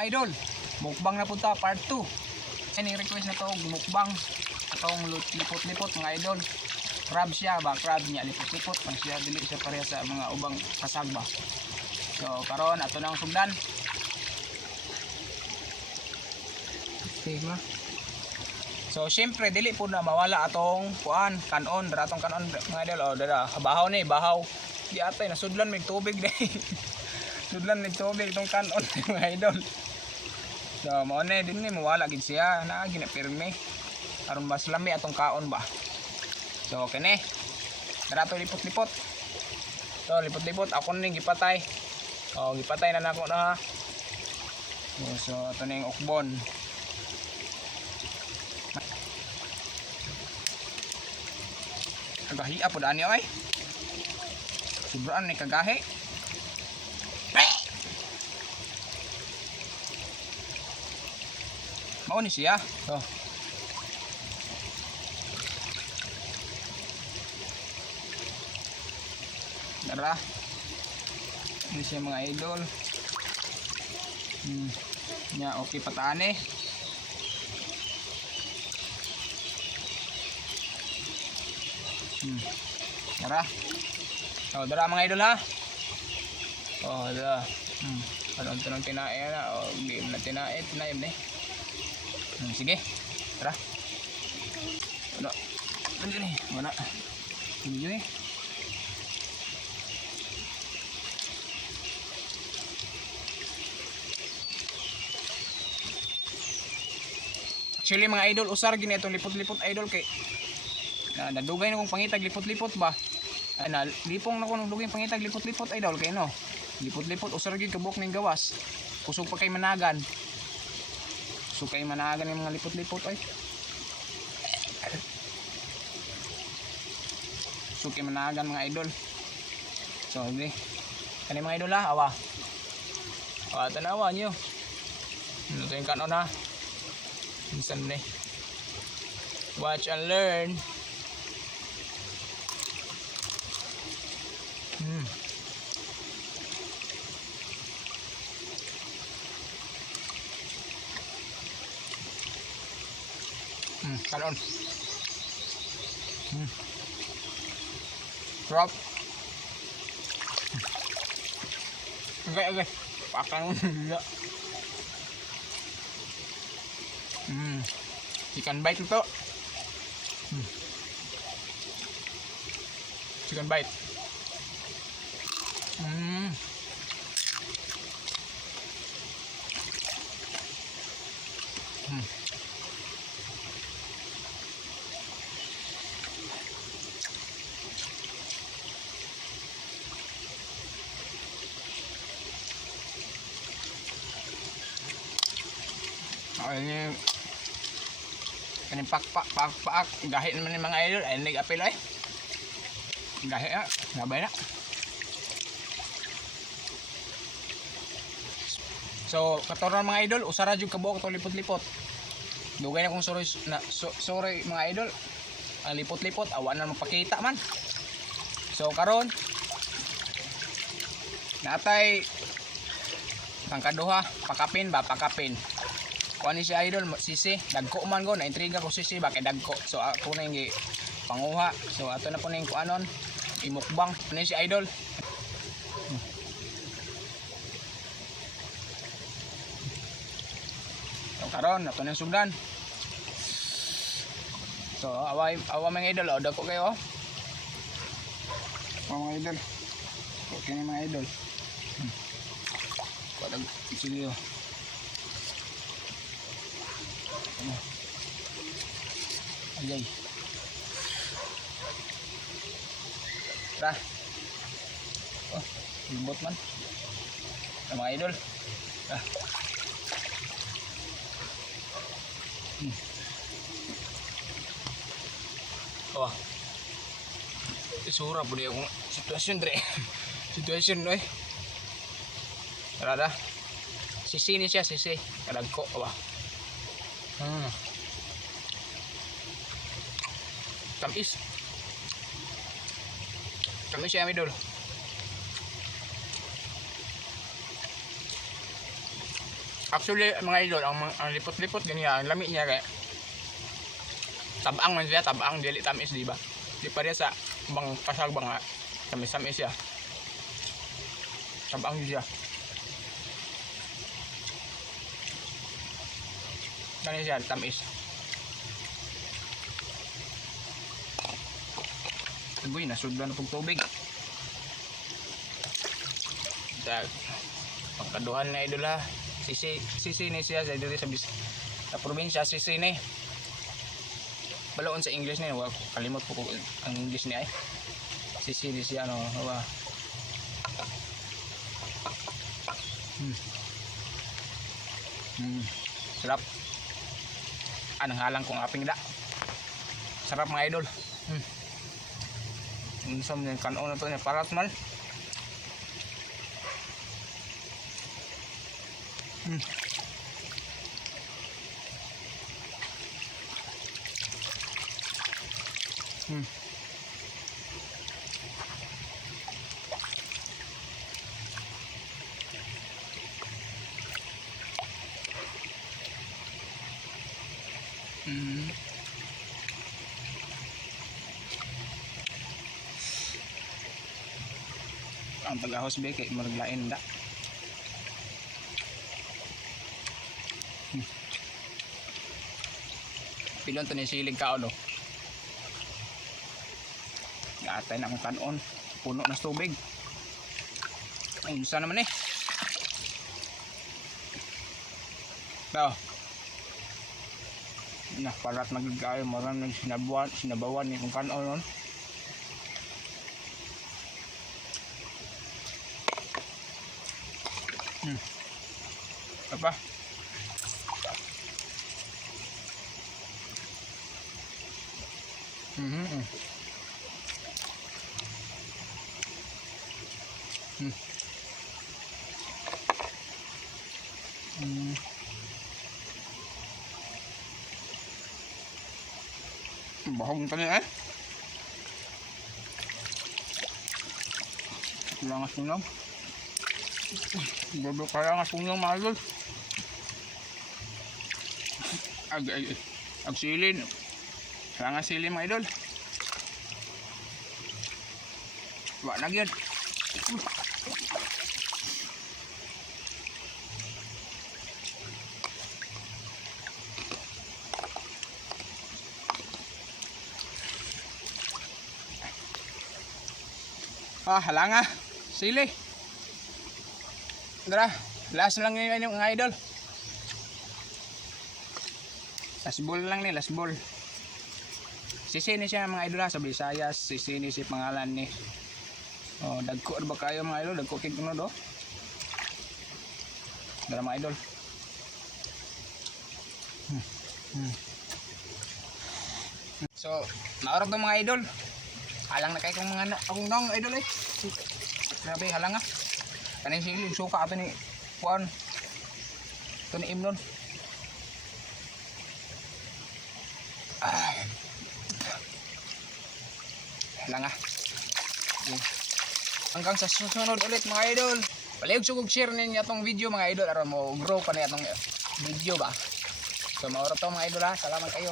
mga idol. Mukbang na punta part 2. Any request na to mukbang atong lipot-lipot mga idol. Crab siya ba, crab niya lipot-lipot pang siya dili siya pareha sa mga ubang kasag ba. So karon ato nang sugdan. Tema. So syempre dili po na mawala atong kuan kanon, dara atong kanon mga idol. Oh dara, bahaw ni, bahaw. Di atay nasudlan mig tubig dai. Sudlan mig tubig itong kanon mga idol. So mao na din ni mawala gid siya na gina pirmi. Aron mas lami atong kaon ba. So okay ni. Dara to lipot-lipot. So lipot-lipot ako ning gipatay. Oh gipatay na nako na. So ato ning ukbon. Kagahi po daan niya ay. Sobraan ni kagahi. Mau ni siya. So. Dara. Ini siya mga idol. Ya okay pataan eh. Dara. Oh, dara mga idol ha. Oh, dara. Ano tanong tinae na. Oh, di na tinae ni. Sige. Dara. Ano? Ano ni? Mana? Ini ni. Actually mga idol, usar gini itong lipot-lipot idol kay nadugay na kong pangitag lipot-lipot ba. Na lipong na ko nung dugay pangitag lipot-lipot idol kay no. Lipot-lipot usar gid kabuk ning gawas. Kusog pa kay managan. Kusog kay managan yung mga lipot-lipot ay. Kusog kay managan mga idol. So okay. Kani mga idol ha, awa. Awa tanawa niyo. Ito yung kanon ha. Minsan ni. Watch and learn. Kanon. Drop. Okay. Pakang juga. Chicken bite ito. Chicken bite. Ini kaning pak gahi naman ng mga idol ay nag-apil ay gahi gabay na. So katoran mga idol usara jud kabuok to lipot-lipot dugay na kong sorry mga idol ang lipot-lipot awan na magpakita man. So karon natay pangkaduha pakapin. Kuha ni si idol, sisi, dagko man ko, na-intriga ko sisi, bakit dagko. So ako na yung panguha. So ato na po na yung kuanon, imukbang. Ano si idol? So karon, ato na yung sugdan. So awa mga idol, dagko kayo. Mga idol. Okay na mga idol. Kuha sige o. Ajay. Tara. Oh, lembut man. Mga idol. Tara. Oh. Isura po di akong sitwasyon dre. Sitwasyon no eh. Tara. Sisi ni siya, sisi. Kadagko ba. Tamis. Tamis siya idol. Actually, mga idol, ang lipot-lipot ganyan, ang lami niya kaya tabang man siya, tabang dili tamis, di ba? Di pa rin sa bang kasag bang tamis-tamis siya. Tabang siya. Ganyan siya, tamis. Uy, nasudlan na pong tubig. Pagkaduhan na idol ha. Sisi ni siya sa dito sa probinsya, sisi ni. Balaon sa English ni, kalimot po ko ang English ni ay. Sisi ni siya ano, ba. Sarap. Anong halang kong aping da. Sarap mga idol. Unsam yung kanon na to niya parat man. Ang pag-ahos ba kay maraglain da. Pilon to ni silig ka no. Gatay na ang kanon, puno na tubig. Ay, isa naman eh. Daw. Nah, parat nagagayo marang nang sinabawan ni kung kanon nun. Apa? Bahong tadi eh. Kurang asungong. Bobo kaya nga asungong mahal. Ag silin. Kaya nga silin mga idol. Wala na yun. Halanga. Sili. Tara, last lang yun yung mga idol. Last ball lang ni, last ball. Sisi ni siya mga idol ha, sa Visayas. Sisi ni si pangalan ni. Oh, dagko ba kayo mga idol? Dagko king kuno do. Dara mga idol. So, naorag to mga idol. Halang na kay kong mga akong nang idol eh. Grabe halang ah. Kanin sili suka ato ni kuan. Ito ni Imnon. Halang ah. Okay. Hanggang sa susunod ulit mga idol. Palayog sugog share ninyo atong video mga idol aron mo grow pa na atong video ba. So maura to mga idol ha. Salamat kayo.